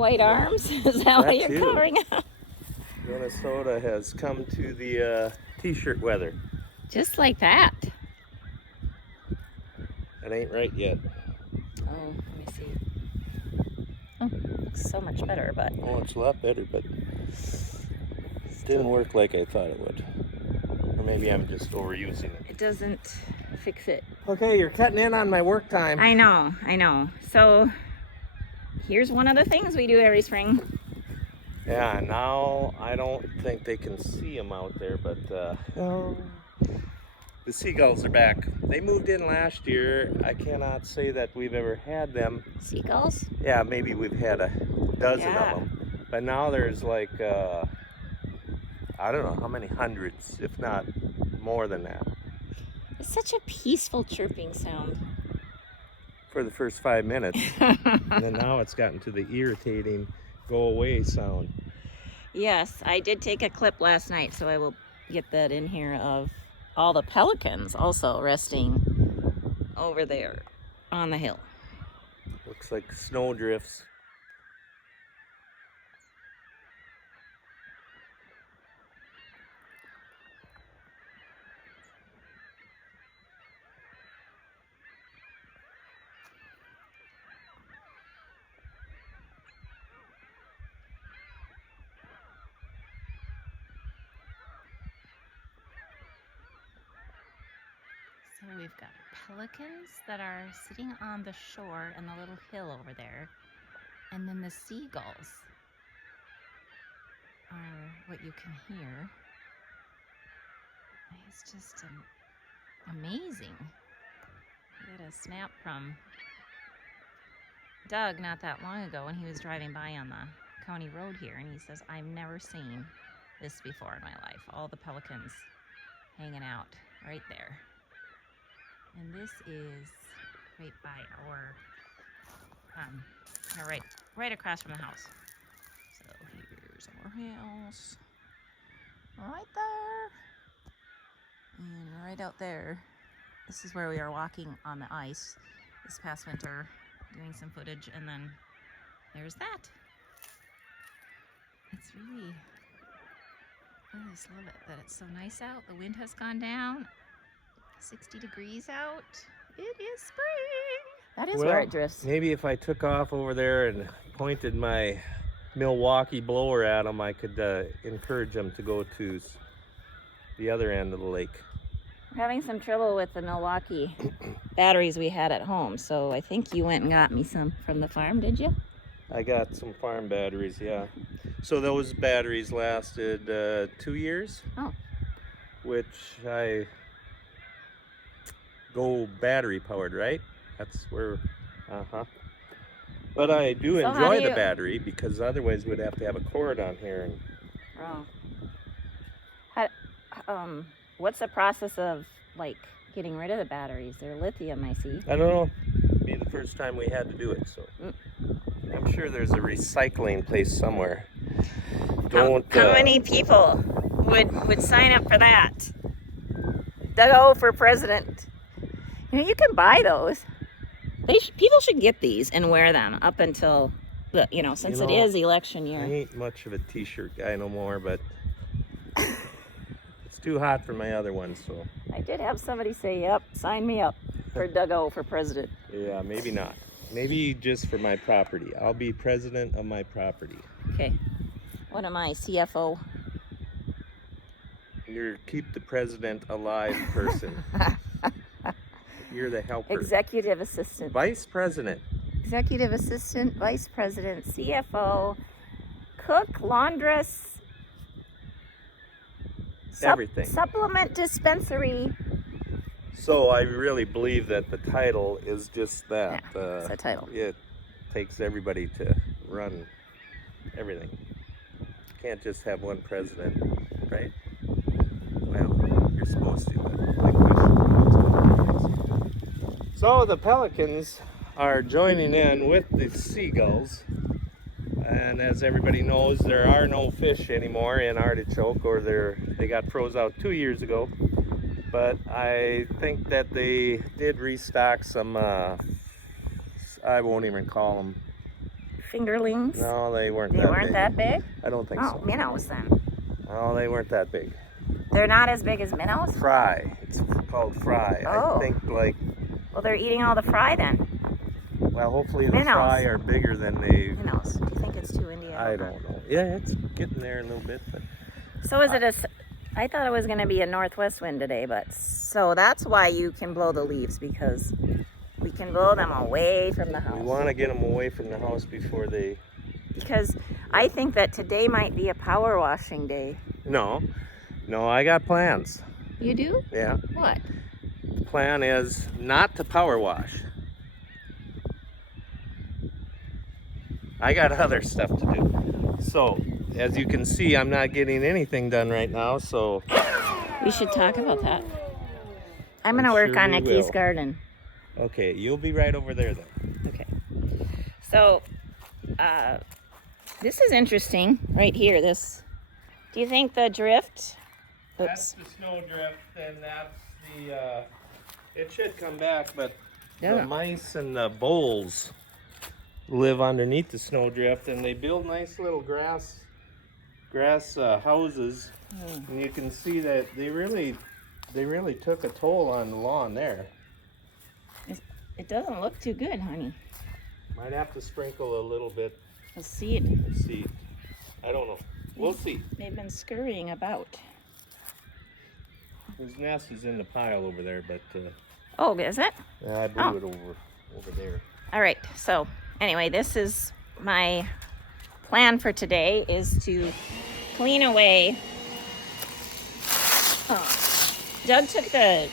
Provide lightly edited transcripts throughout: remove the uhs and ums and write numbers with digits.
white arms? Is that what you're covering up? Minnesota has come to the t-shirt weather. Just like that. It ain't right yet. Oh, let me see. Oh, looks so much better, but... Oh, it's a lot better, but it didn't work like I thought it would. Or maybe I'm just overusing it. It doesn't fix it. Okay, you're cutting in on my work time. I know. So, here's one of the things we do every spring. Yeah, now I don't think they can see them out there, but the seagulls are back. They moved in last year. I cannot say that we've ever had them. Seagulls? Yeah, maybe we've had a dozen of them. But now there's like, I don't know how many hundreds, if not more than that. It's such a peaceful chirping sound. For the first 5 minutes. And then now it's gotten to the irritating go away sound. Yes, I did take a clip last night, so I will get that in here of all the pelicans also resting over there on the hill. Looks like snow drifts. So we've got pelicans that are sitting on the shore and the little hill over there. And then the seagulls are what you can hear. It's just amazing. I got a snap from Doug not that long ago when he was driving by on the county road here, and he says, I've never seen this before in my life. All the pelicans hanging out right there. And this is right by our, right across from the house. So here's our house, right there, and right out there. This is where we are walking on the ice this past winter, doing some footage, and then there's that. It's really, I just love it that it's so nice out. The wind has gone down. 60 degrees out. It is spring. That is where it drifts. Maybe if I took off over there and pointed my Milwaukee blower at them, I could encourage them to go to the other end of the lake. We're having some trouble with the Milwaukee batteries we had at home, so I think you went and got me some from the farm, did you? I got some farm batteries, yeah. So those batteries lasted 2 years. Oh. Which I go battery powered, right? That's where, But I do enjoy the battery because otherwise we'd have to have a cord on here. And... what's the process of, like, getting rid of the batteries? They're lithium, I see. I don't know. It'd be the first time we had to do it, so. I'm sure there's a recycling place somewhere. How many people would sign up for that? Dougo for President. You know, you can buy those. People should get these and wear them up until, since it is election year. I ain't much of a t-shirt guy no more, but it's too hot for my other ones, so. I did have somebody say, yep, sign me up for Dougo for President. Yeah, maybe not. Maybe just for my property. I'll be president of my property. Okay. What am I, CFO? You're keep the president alive person. You're the helper. Executive assistant. Vice president. Executive assistant, vice president, CFO, cook, laundress, everything. Supplement dispensary. So I really believe that the title is just that. Yeah, it's a title. It takes everybody to run everything. Can't just have one president, right? Well, you're supposed to, but I wish. So the pelicans are joining in with the seagulls. And as everybody knows, there are no fish anymore in Artichoke, or they got froze out 2 years ago. But I think that they did restock some, I won't even call them fingerlings? No, they weren't They that weren't big. that big? I don't think Oh, so. minnows then. No, they weren't that big. They're not as big as minnows? Fry. It's called fry. Oh. I think like, Well, they're eating all the fry then. well, hopefully the Minnows. fry are bigger than they... Minnows. Do you think it's too windy? I don't know. Yeah, it's getting there a little bit, but... So is it I thought it was going to be a northwest wind today, but so that's why you can blow the leaves, because we can blow them away from the house. We want to get them away from the house before they... Because I think that today might be a power washing day. No, I got plans. You do? Yeah. What? The plan is not to power wash. I got other stuff to do. So, as you can see, I'm not getting anything done right now, so... We should talk about that. I'm going to I'm work sure on we Nikki's will. garden. Okay, you'll be right over there then. Okay. So, this is interesting right here. This. Do you think the drift? That's the snowdrift, and that's the... it should come back, but Yeah. the mice and the voles live underneath the snowdrift, and they build nice little grass houses. And you can see that they really took a toll on the lawn there. It doesn't look too good, honey. Might have to sprinkle a little bit A seed. of seed. I don't know. We'll see. They've been scurrying about. His nest is in the pile over there, but Oh, is it? I blew Oh. it over there. All right. So, anyway, this is my plan for today, is to clean away. Doug took the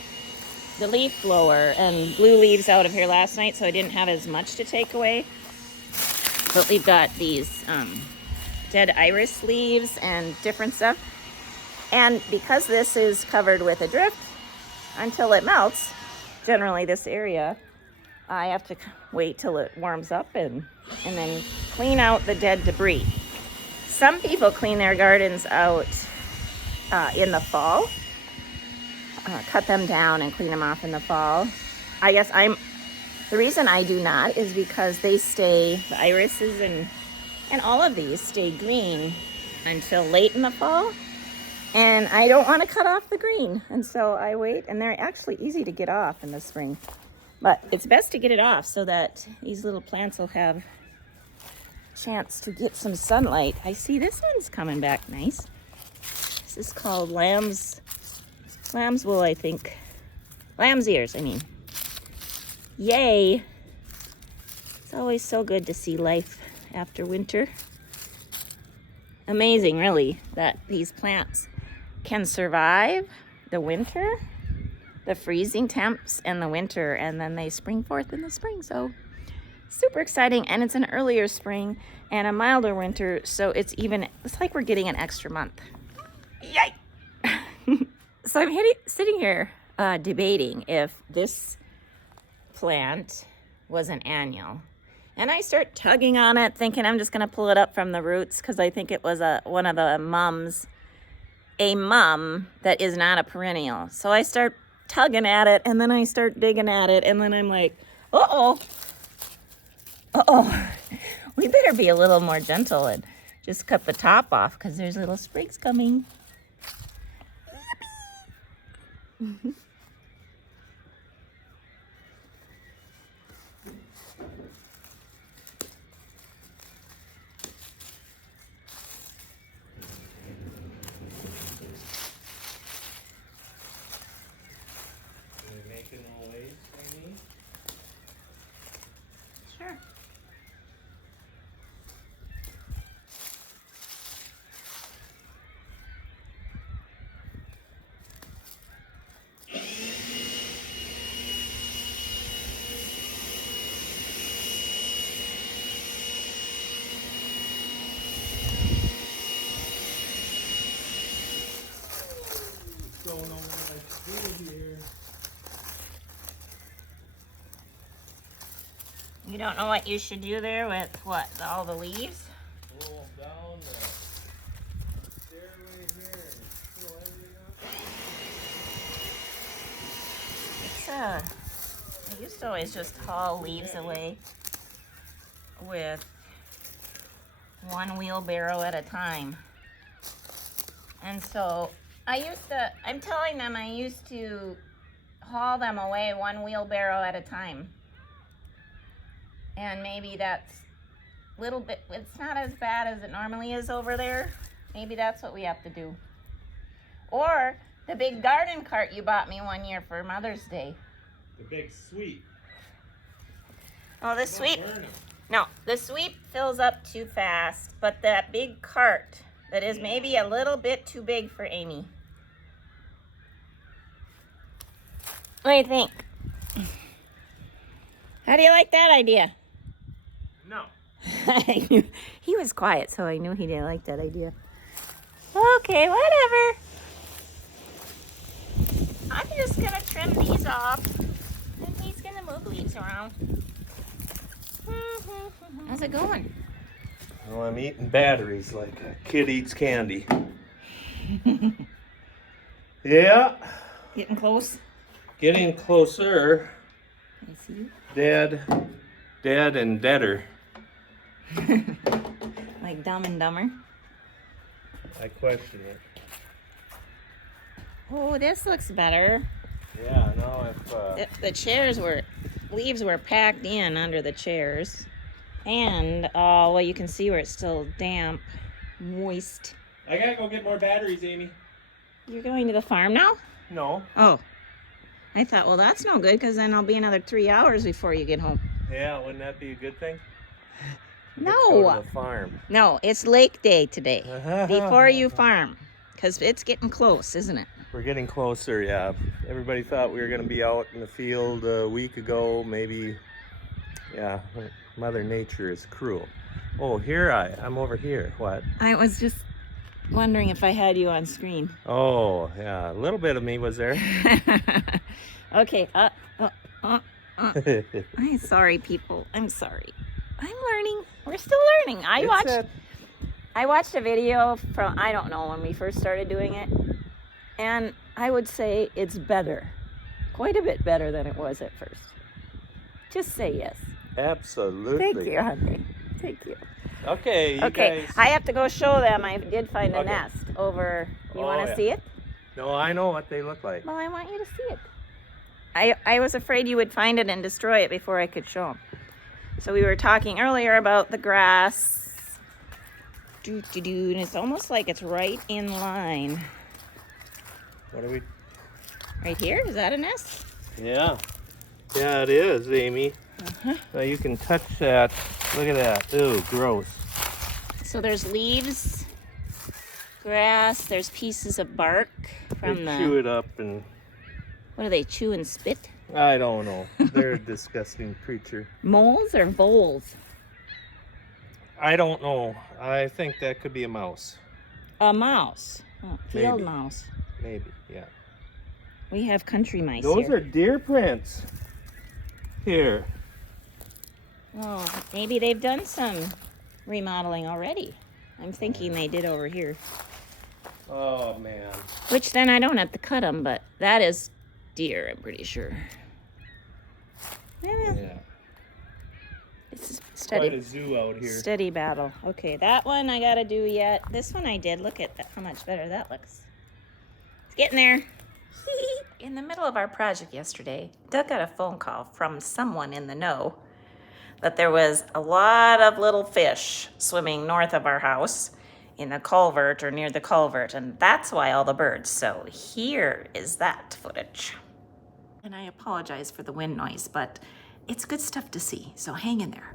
leaf blower and blew leaves out of here last night, so I didn't have as much to take away. But we've got these dead iris leaves and different stuff. And because this is covered with a drift until it melts, generally this area, I have to wait till it warms up and then clean out the dead debris. Some people clean their gardens out in the fall. Cut them down and clean them off in the fall. I guess the reason I do not is because they stay, the irises and all of these stay green until late in the fall. And I don't want to cut off the green. And so I wait, and they're actually easy to get off in the spring. But it's best to get it off so that these little plants will have a chance to get some sunlight. I see this one's coming back nice. This is called lamb's wool, I think. Lamb's ears, I mean. Yay. It's always so good to see life after winter. Amazing, really, that these plants can survive the winter, the freezing temps and the winter, and then they spring forth in the spring. So super exciting. And it's an earlier spring and a milder winter, so it's like we're getting an extra month. Yay! So I'm sitting here debating if this plant was an annual. And I start tugging on it, thinking I'm just going to pull it up from the roots, because I think it was one of the mums, a mum that is not a perennial. So I start tugging at it, and then I start digging at it, and then I'm like, uh-oh, we better be a little more gentle and just cut the top off, because there's little sprigs coming. Yippee. Sure. Going over like here. You don't know what you should do there with what? All the leaves? Roll down the stairway here and fill everything up. I used to always just haul leaves away with one wheelbarrow at a time. And so I'm telling them I used to haul them away one wheelbarrow at a time. And maybe that's a little bit, it's not as bad as it normally is over there. Maybe that's what we have to do. Or the big garden cart you bought me one year for Mother's Day. The big sweep. Oh, the sweep. No, the sweep fills up too fast, but that big cart that is maybe a little bit too big for Amy. What do you think? How do you like that idea? No. He was quiet, so I knew he didn't like that idea. Okay, whatever. I'm just gonna trim these off, and he's gonna move leaves around. How's it going? Well, I'm eating batteries like a kid eats candy. Yeah. Getting close? Getting closer. I see. Dead and deader. Like Dumb and Dumber? I question it. Oh, this looks better. Yeah, no, if The leaves were packed in under the chairs. And, well, you can see where it's still damp, moist. I gotta go get more batteries, Amy. You're going to the farm now? No. Oh. I thought, well, that's no good, because then I'll be another 3 hours before you get home. Yeah, wouldn't that be a good thing? No. Go to the farm. No, it's lake day today. Before you farm. Because it's getting close, isn't it? We're getting closer, yeah. Everybody thought we were going to be out in the field a week ago, maybe. Yeah, Mother Nature is cruel. Oh, I'm over here. What? I was just wondering if I had you on screen. Oh, yeah, a little bit of me was there. Okay, I'm sorry, people. I'm sorry. I'm learning. We're still learning. I watched a video from, I don't know, when we first started doing it. And I would say it's better. Quite a bit better than it was at first. Just say yes. Absolutely. Thank you, honey. Thank you. Okay, you guys. I have to go show them. I did find a nest over. You want to see it? No, I know what they look like. Well, I want you to see it. I was afraid you would find it and destroy it before I could show them. So we were talking earlier about the grass. And it's almost like it's right in line. What are we? Right here? Is that a nest? Yeah. Yeah, it is, Amy. Now you can touch that. Look at that. Ooh, gross. So there's leaves, grass, there's pieces of bark from they chew it up and... What do they chew and spit? I don't know. They're a disgusting creature. Moles or voles? I don't know. I think that could be a mouse. A mouse. Oh, field Maybe. mouse. Maybe, yeah. We have country mice Those here. are deer prints. Here. Oh, maybe they've done some remodeling already. I'm thinking they did over here. Oh, man. Which then I don't have to cut them, but that is deer, I'm pretty sure. Yeah. It's a Quite a zoo out here. steady battle. Okay, that one I gotta do yet. This one I did. Look at that, how much better that looks. It's getting there. In the middle of our project yesterday, Doug got a phone call from someone in the know that there was a lot of little fish swimming north of our house in the culvert or near the culvert, and that's why all the birds. So here is that footage. And I apologize for the wind noise, but it's good stuff to see, so hang in there.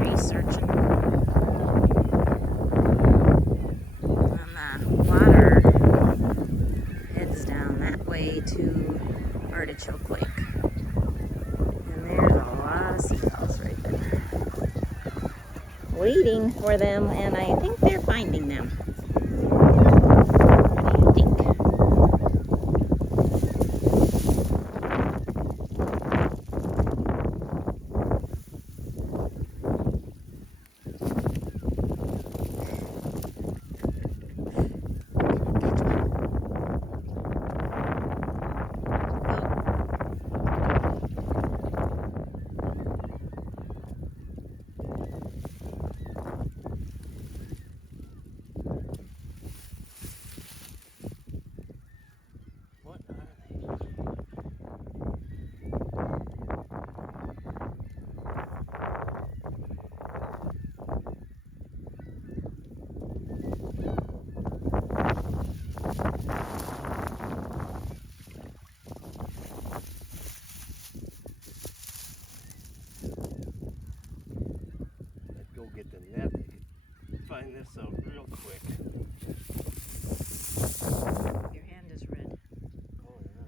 Researching. And the water heads down that way to Artichoke Lake. And there's a lot of seagulls right there. Waiting for them, and I think they're finding them. What do you think? Catch one. get the net, I could find this out real quick. Your hand is red. Oh yeah,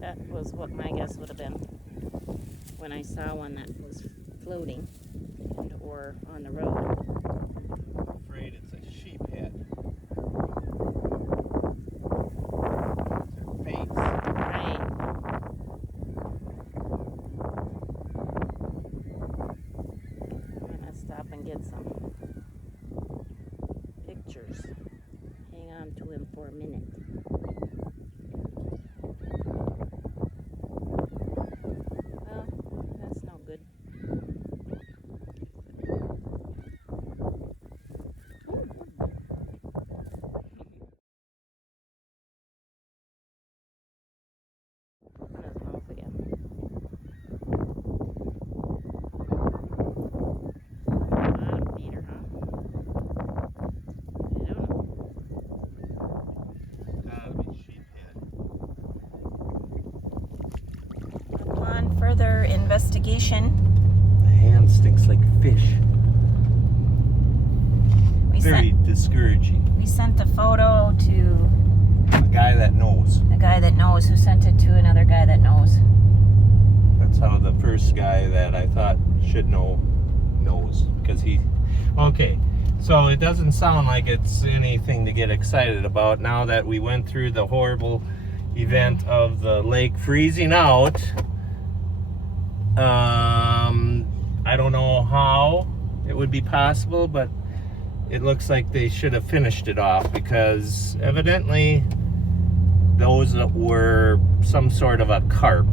That was what my guess would have been when I saw one that was floating and or on the road. I'm afraid it's a sheep head. Their face. Right. I'm gonna stop and get some pictures. Hang on to him for a minute. Well, that's no good. Open his mouth again. Bottom feeder, huh? I don't know. Gotta be sheep head. Upon further investigation, The hand stinks like fish. we Very discouraging. sent a photo to A guy that knows. a guy that knows, who sent it to another guy that knows. That's how the first guy that I thought should know knows, because he. Okay, so it doesn't sound like it's anything to get excited about now that we went through the horrible event of the lake freezing out. I don't know how it would be possible, but it looks like they should have finished it off, because evidently those were some sort of a carp.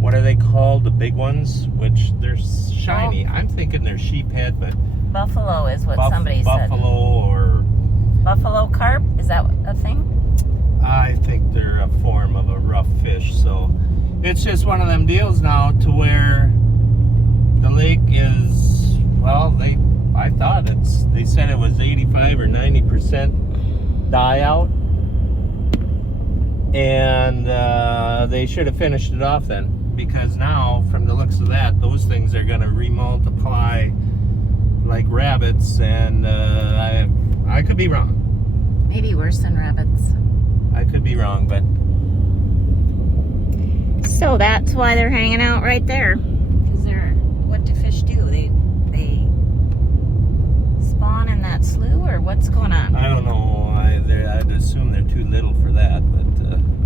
What are they called? The big ones, which they're shiny. I'm thinking they're sheephead, but Buffalo is what somebody said. buffalo or Buffalo carp? Is that a thing? I think they're a form of a rough fish. So it's just one of them deals now to where the lake is, well, I thought they said it was 85 or 90% die out. And they should have finished it off then, because now, from the looks of that, those things are going to remultiply like rabbits, and I could be wrong. Maybe worse than rabbits. I could be wrong, but So that's why they're hanging out right there. Because what do fish do? They spawn in that slough, or what's going on? I don't know. I'd assume they're too little for that, but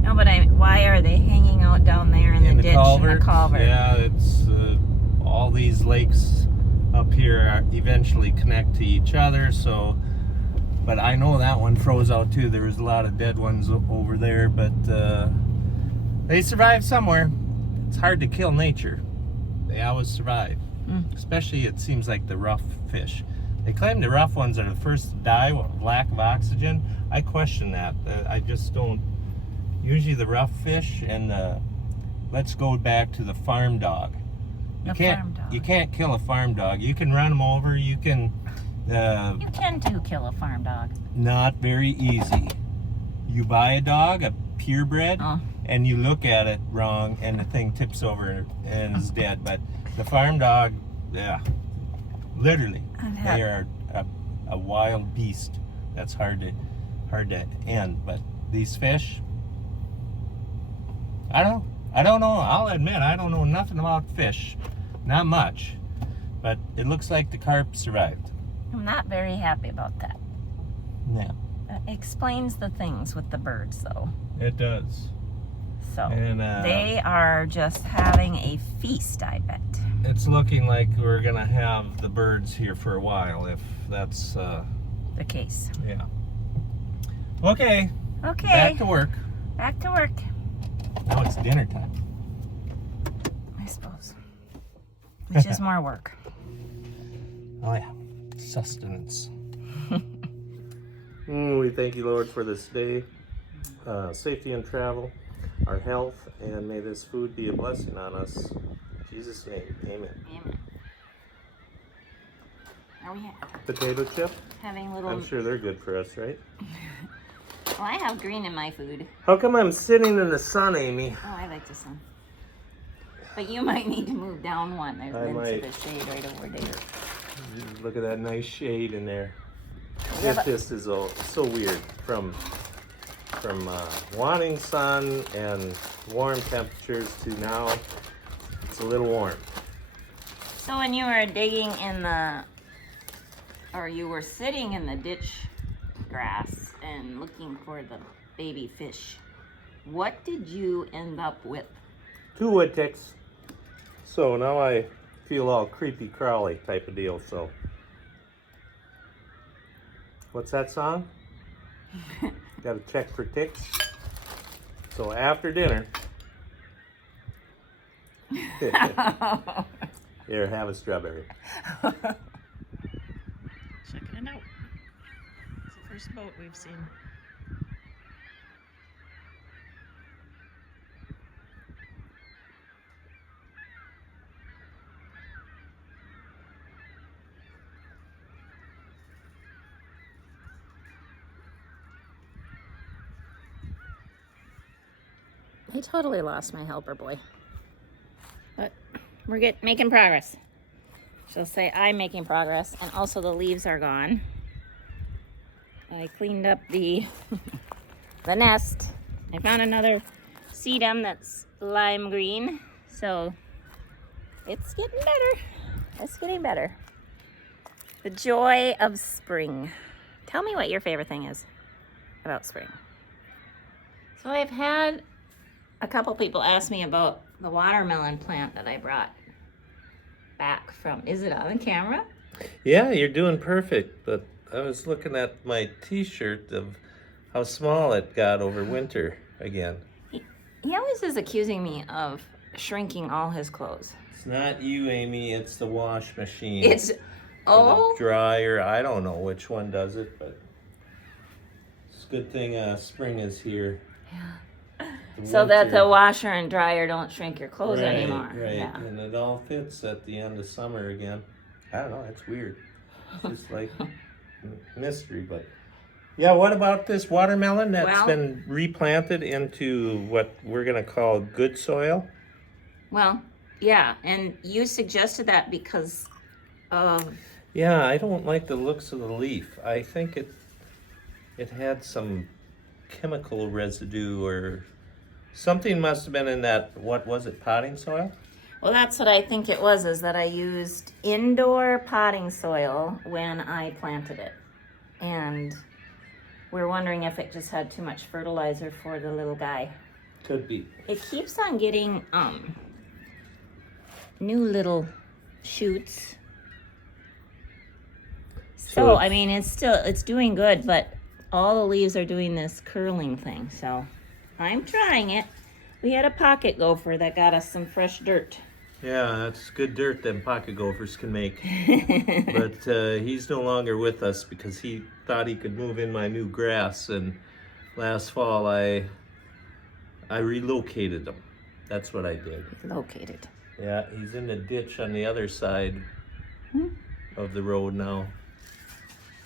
No, but why are they hanging out down there in the ditch in the culvert? Yeah, it's all these lakes up here eventually connect to each other. So, but I know that one froze out too. There was a lot of dead ones over there, but they survived somewhere. It's hard to kill nature. They always survive. Especially, it seems like the rough fish. They claim the rough ones are the first to die with lack of oxygen. I question that. I just don't. Usually the rough fish and let's go back to the farm dog. You can't kill a farm dog. You can run them over. You can. You can kill a farm dog. Not very easy. You buy a dog, a purebred, and you look at it wrong, and the thing tips over and is dead. But the farm dog, yeah, literally, they are a wild beast. That's hard to end. But these fish, I don't know. I'll admit I don't know nothing about fish, not much. But it looks like the carp survived. I'm not very happy about that. Yeah. That explains the things with the birds, though. It does. So And they are just having a feast, I bet. it's looking like we're gonna have the birds here for a while, if that's The case. yeah. Okay, Okay. Back to work. Back to work. Now it's dinner time. I suppose. Which is more work. Oh yeah, sustenance. We thank you, Lord, for this day, safety in travel, our health, and may this food be a blessing on us. In Jesus' name, amen. Amen. Are we Potato chip? having little... I'm sure they're good for us, right? Well, I have green in my food. How come I'm sitting in the sun, Amy? Oh, I like the sun. But you might need to move down one. There's been might. the shade right over there. Look at that nice shade in there. Yeah, This is so weird. From wanting sun and warm temperatures to now it's a little warm. So when you were digging in the, or you were sitting in the ditch grass and looking for the baby fish, what did you end up with? 2 wood ticks. So now I feel all creepy crawly type of deal. So what's that song? Gotta check for ticks. So after dinner, here, have a strawberry. Checking it out. It's the first boat we've seen. I totally lost my helper boy. But we're making progress. She'll say I'm making progress, and also the leaves are gone. I cleaned up the the nest. I found another sedum that's lime green, so it's getting better. It's getting better. The joy of spring. Tell me what your favorite thing is about spring. So I've had a couple people ask me about the watermelon plant that I brought back from, is it on the camera? Yeah, you're doing perfect. But I was looking at my t-shirt of how small it got over winter again. He always is accusing me of shrinking all his clothes. It's not you, Amy. It's the wash machine. It's, or the dryer. I don't know which one does it, but it's a good thing spring is here. Yeah. The So that winter- the washer and dryer don't shrink your clothes anymore. Right, Yeah. and it all fits at the end of summer again. I don't know, it's weird. It's just like mystery, but yeah, what about this watermelon that's been replanted into what we're gonna call good soil? Well, yeah, and you suggested that because of... Yeah, I don't like the looks of the leaf. I think it had some chemical residue or something must have been in that, what was it, potting soil? Well, that's what I think it was, is that I used indoor potting soil when I planted it. And we're wondering if it just had too much fertilizer for the little guy. Could be. It keeps on getting new little shoots. So I mean, it's doing good, but all the leaves are doing this curling thing. So I'm trying it. We had a pocket gopher that got us some fresh dirt. Yeah, that's good dirt them pocket gophers can make. But he's no longer with us because he thought he could move in my new grass, and last fall I relocated him. That's what I did. Located. Yeah, he's in the ditch on the other side of the road now.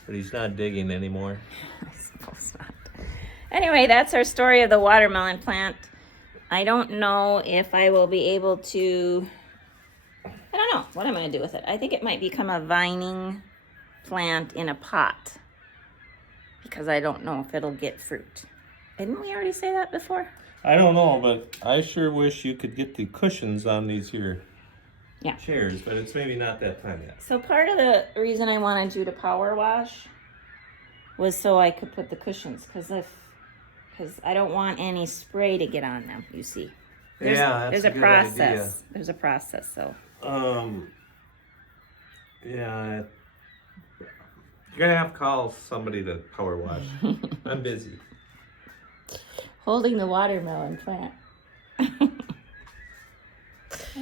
But he's not digging anymore. I suppose not. Anyway, that's our story of the watermelon plant. I don't know if I will be able to... I don't know what I'm going to do with it. I think it might become a vining plant in a pot, because I don't know if it'll get fruit. Didn't we already say that before? I don't know, but I sure wish you could get the cushions on these here chairs, but it's maybe not that time yet. So part of the reason I wanted you to power wash was so I could put the cushions, because I don't want any spray to get on them, you see. There's a good process. idea. There's a process, so. Yeah, you're gonna have to call somebody to power wash. I'm busy. holding the watermelon plant. I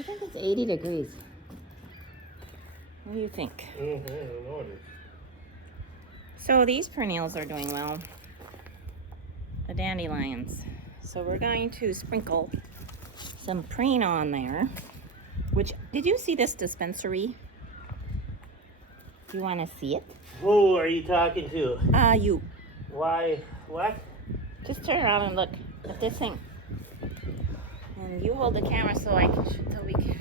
think it's 80 degrees. What do you think? So these perennials are doing well. The dandelions. So we're going to sprinkle some preen on there. Which, did you see this dispensary? Do you want to see it? Who are you talking to? You. Why? What? Just turn around and look at this thing. And you hold the camera so we can.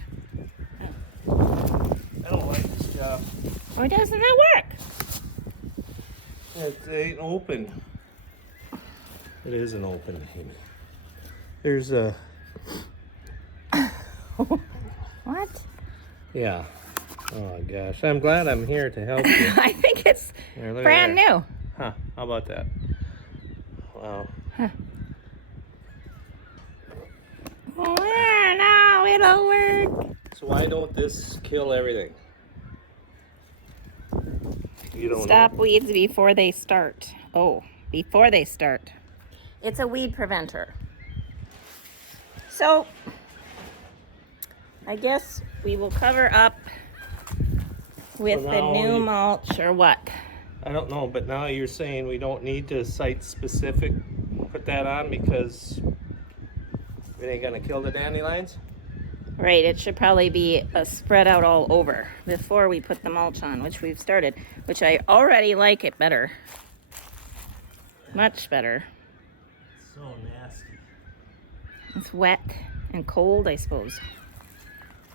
I don't like this job. Why doesn't it work? It ain't open. It isn't open, Amy. There's a... What? Yeah. Oh gosh, I'm glad I'm here to help you. I think it's Here, look brand at that. new. Huh, how about that? Wow. Huh. Oh, yeah, no, it'll work. So why don't this kill everything? You don't Stop know? weeds before they start. Oh, before they start. It's a weed preventer. So, I guess we will cover up with So the now new we- mulch or what? I don't know, but now you're saying we don't need to site specific put that on because it ain't gonna kill the dandelions? Right, it should probably be spread out all over before we put the mulch on, which we've started, which I already like it better. Much better. So nasty. It's wet and cold, I suppose.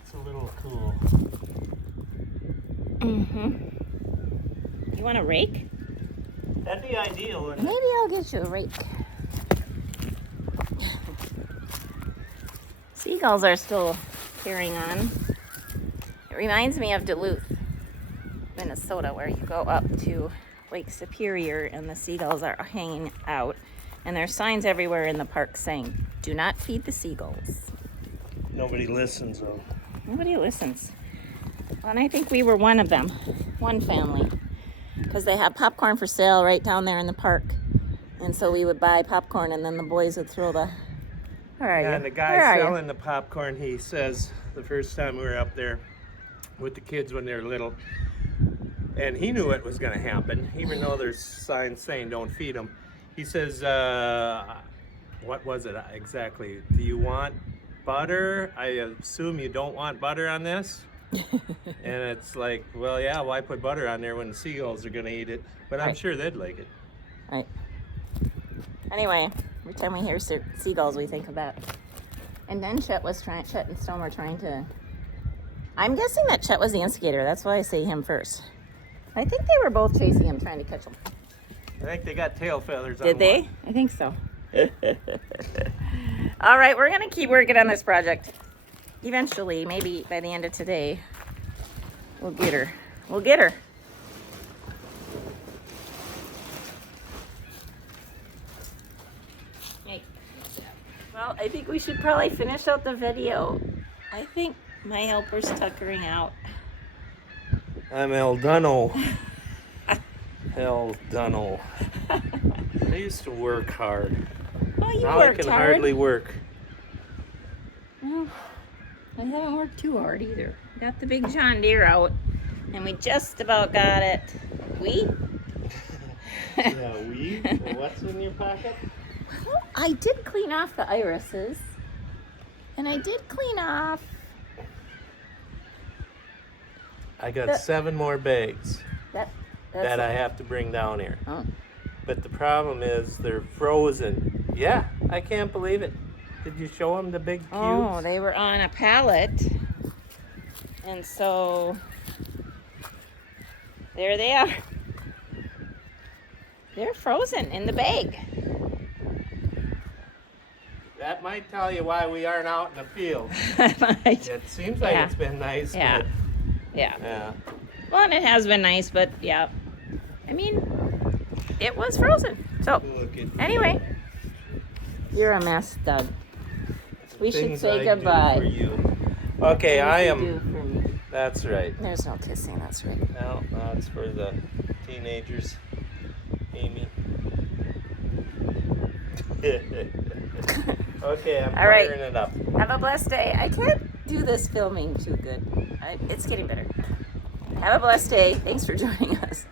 It's a little cool. You want a rake? That'd be ideal, wouldn't it? Maybe I'll get you a rake. Seagulls are still carrying on. It reminds me of Duluth, Minnesota, where you go up to Lake Superior and the seagulls are hanging out. And there's signs everywhere in the park saying, "Do not feed the seagulls." Nobody listens, though. Nobody listens. Well, and I think we were one of them, one family, because they have popcorn for sale right down there in the park. And so we would buy popcorn and then the boys would throw the... Where are you? And the Where guy are you? selling the popcorn, he says the first time we were up there with the kids when they were little, and he knew it was going to happen, even though there's signs saying don't feed them. He says, what was it exactly? Do you want butter? I assume you don't want butter on this? And it's like, well, yeah, why put butter on there when the seagulls are going to eat it? But I'm Right. sure they'd like it. Right. Anyway, every time we hear seagulls, we think of that. And then Chet and Stone were trying to... I'm guessing that Chet was the instigator. That's why I say him first. I think they were both chasing him, trying to catch him. I think they got tail feathers on Did they? one. I think so. All right, we're going to keep working on this project. Eventually, maybe by the end of today, we'll get her. We'll get her. Hey. Well, I think we should probably finish out the video. I think my helper's tuckering out. I'm El Dunno. El Dunno. I used to work hard. Well, you Now I worked can hard. hardly work. Well, I haven't worked too hard either. Got the big John Deere out, and we just about got it. We? Yeah, we? What's in your pocket? Well, I did clean off the irises, and I did clean off. I got 7 more bags That's that I have to bring down here. Oh, But the problem is they're frozen. Yeah, I can't believe it. Did you show them the big cubes? oh, they were on a pallet, and so there they are. They're frozen in the bag. That might tell you why we aren't out in the field. Right. It seems like Yeah. it's been nice, Yeah. but Yeah. yeah. Well, and it has been nice, but yeah. I mean, it was frozen. So, Look at anyway, you're a mess, Doug. We should things say I do goodbye. for you. Okay, Things I you am. do for me. That's right. There's no kissing, that's right. No, that's for the teenagers. Amy. Okay, I'm All right. firing it up. Have a blessed day. I can't do this filming too good. It's getting better. Have a blessed day. Thanks for joining us.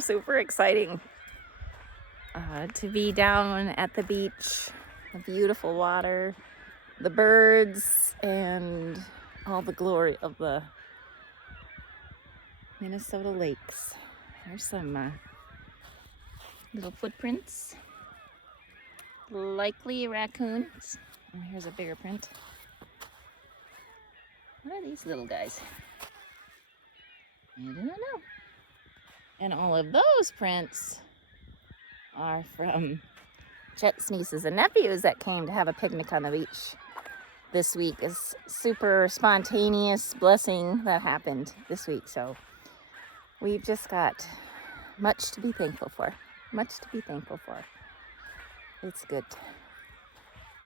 Super exciting to be down at the beach. The beautiful water, the birds, and all the glory of the Minnesota lakes. There's some little footprints. Likely raccoons. Oh, here's a bigger print. What are these little guys? I don't know. And all of those prints are from Chet's nieces and nephews that came to have a picnic on the beach this week. Is super spontaneous blessing that happened this week. So we've just got much to be thankful for. Much to be thankful for. It's good.